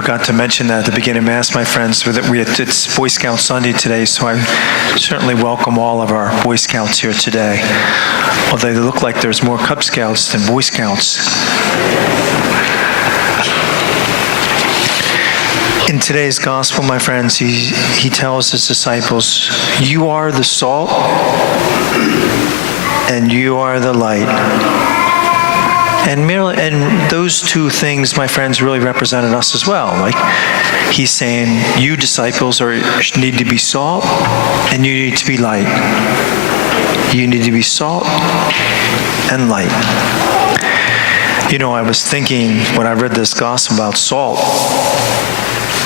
forgot to mention that at the beginning of Mass, my friends. It's Boy Scout Sunday today, so I certainly welcome all of our Boy Scouts here today. Although they look like there's more Cub Scouts than Boy Scouts. In today's gospel, my friends, he tells his disciples, "You are the salt, and you are the light." And those two things, my friends, really represented us as well. Like, he's saying, you disciples need to be salt, and you need to be light. You need to be salt and light. You know, I was thinking when I read this gospel about salt,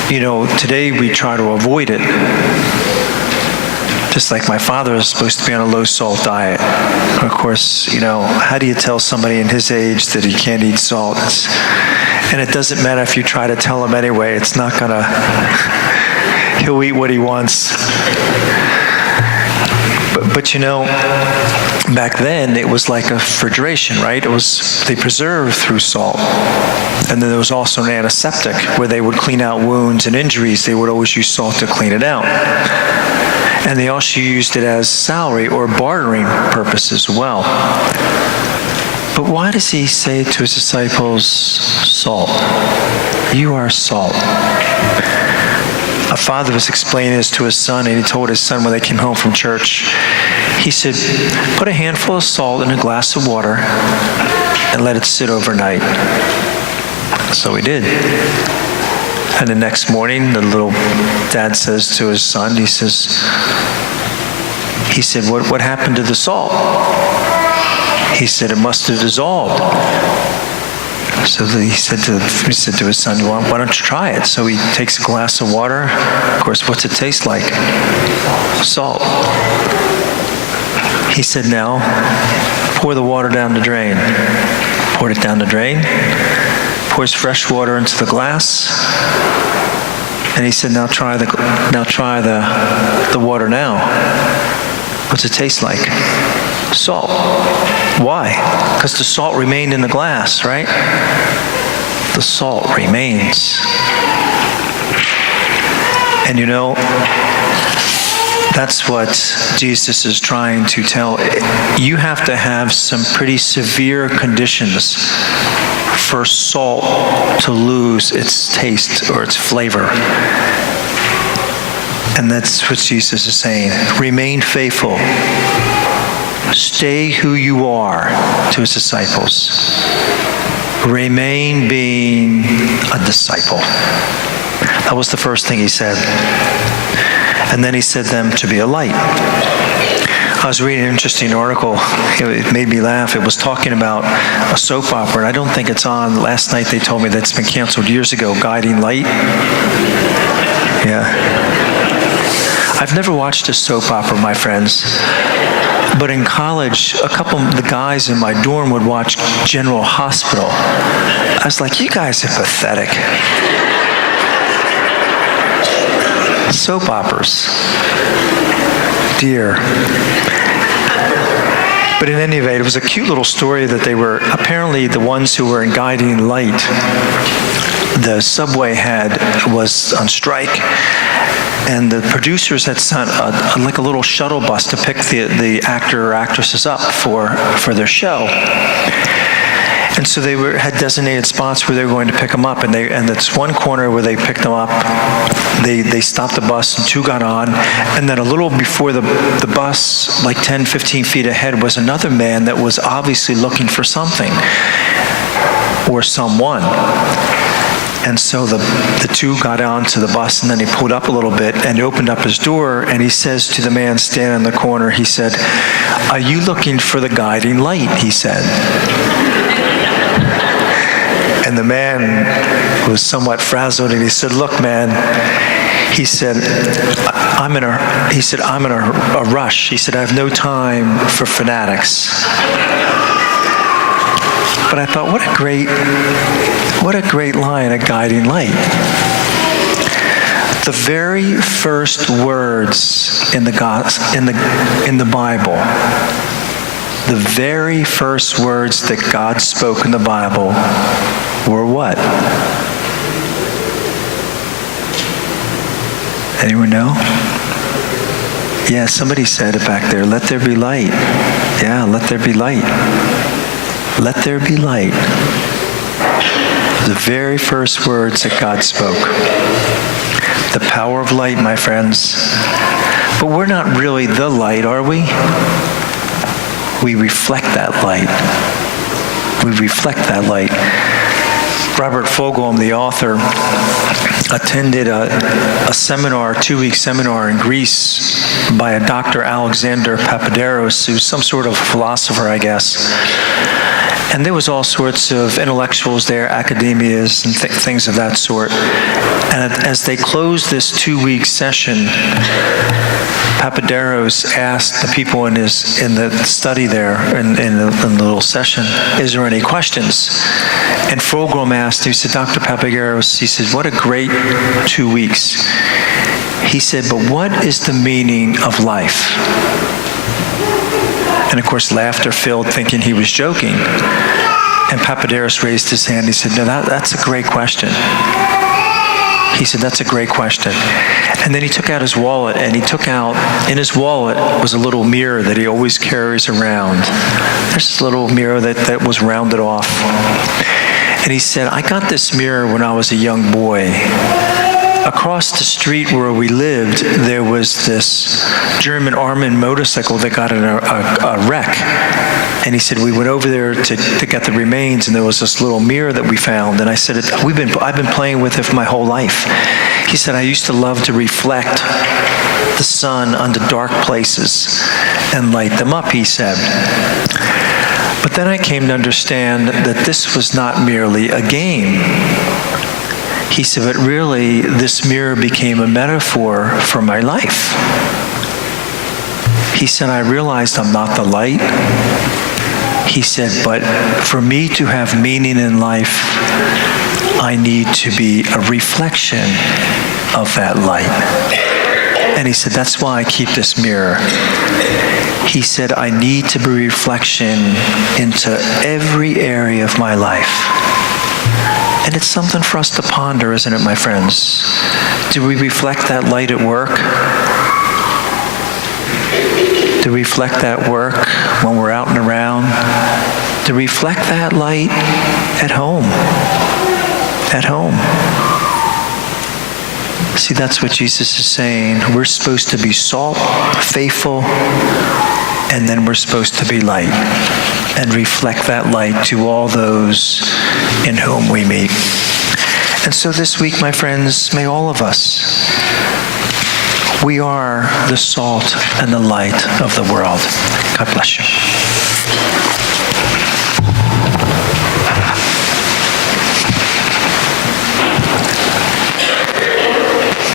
you know, today we try to avoid it. Just like my father is supposed to be on a low-salt diet. Of course, you know, how do you tell somebody in his age that he can't eat salt? And it doesn't matter if you try to tell him anyway. It's not gonna, he'll eat what he wants. But you know, back then it was like a refrigeration, right? They preserved through salt. And then there was also an antiseptic where they would clean out wounds and injuries. They would always use salt to clean it out. And they also used it as salary or bartering purpose as well. But why does he say to his disciples, salt? You are salt. A father was explaining this to his son, and he told his son when they came home from church, he said, put a handful of salt in a glass of water and let it sit overnight. So he did. And the next morning, the little dad says to his son, he said, what happened to the salt? He said, it must have dissolved. So he said to his son, why don't you try it? So he takes a glass of water. Of course, what's it taste like? Salt. He said, now, pour the water down the drain. Poured it down the drain. Pours fresh water into the glass, and he said, now try the water now. What's it taste like? Salt. Why? Because the salt remained in the glass, right? The salt remains. And you know, that's what Jesus is trying to tell. You have to have some pretty severe conditions for salt to lose its taste or its flavor. And that's what Jesus is saying. Remain faithful. Stay who you are, to his disciples. Remain being a disciple. That was the first thing he said. And then he said them to be a light. I was reading an interesting article. It made me laugh. It was talking about a soap opera, and I don't think it's on. Last night they told me that it's been canceled years ago, Guiding Light. Yeah. I've never watched a soap opera, my friends. But in college, a couple of the guys in my dorm would watch General Hospital. I was like, you guys are pathetic. Soap operas. Dear. But in any event, it was a cute little story that they were, apparently the ones who were in Guiding Light, the subway was on strike, and the producers had sent like a little shuttle bus to pick the actor or actresses up for their show. And so they had designated spots where they were going to pick them up, and that's one corner where they picked them up. They stopped the bus, and two got on, and then a little before the bus, like 10, 15 feet ahead, was another man that was obviously looking for something or someone. And so the two got onto the bus, and then he pulled up a little bit and opened up his door, and he says to the man standing in the corner, he said, "Are you looking for the guiding light?" he said. And the man was somewhat frazzled, and he said, "Look, man," he said, I'm in a rush. He said, "I have no time for fanatics." But I thought, what a great line, a guiding light. The very first words in the Bible, the very first words that God spoke in the Bible were what? Anyone know? Yeah, somebody said it back there. Let there be light. Yeah, let there be light. Let there be light. The very first words that God spoke. The power of light, my friends. But we're not really the light, are we? We reflect that light. We reflect that light. Robert Fogelm, the author, attended a seminar, a 2-week seminar in Greece by a Dr. Alexander Papaderos, who's some sort of philosopher, I guess. And there was all sorts of intellectuals there, academias, and things of that sort. And as they closed this 2-week session, Papaderos asked the people in the study there, in the little session, is there any questions? And Fogelm asked, he said, Dr. Papaderos, he said, what a great 2 weeks. He said, but what is the meaning of life? And of course, laughter filled, thinking he was joking. And Papaderos raised his hand. He said, no, that's a great question. He said, that's a great question. And then he took out his wallet, and he took out, in his wallet was a little mirror that he always carries around. There's this little mirror that was rounded off. And he said, I got this mirror when I was a young boy. Across the street where we lived, there was this German armored motorcycle that got in a wreck. And he said, we went over there to get the remains, and there was this little mirror that we found. And I said, I've been playing with it for my whole life. He said, I used to love to reflect the sun onto dark places and light them up, he said. But then I came to understand that this was not merely a game. He said, but really, this mirror became a metaphor for my life. He said, I realized I'm not the light. He said, but for me to have meaning in life, I need to be a reflection of that light. And he said, that's why I keep this mirror. He said, I need to be a reflection into every area of my life. And it's something for us to ponder, isn't it, my friends? Do we reflect that light at work? Do we reflect that work when we're out and around? Do we reflect that light at home? At home. See, that's what Jesus is saying. We're supposed to be salt, faithful, and then we're supposed to be light and reflect that light to all those in whom we meet. And so this week, my friends, may all of us, we are the salt and the light of the world. God bless you.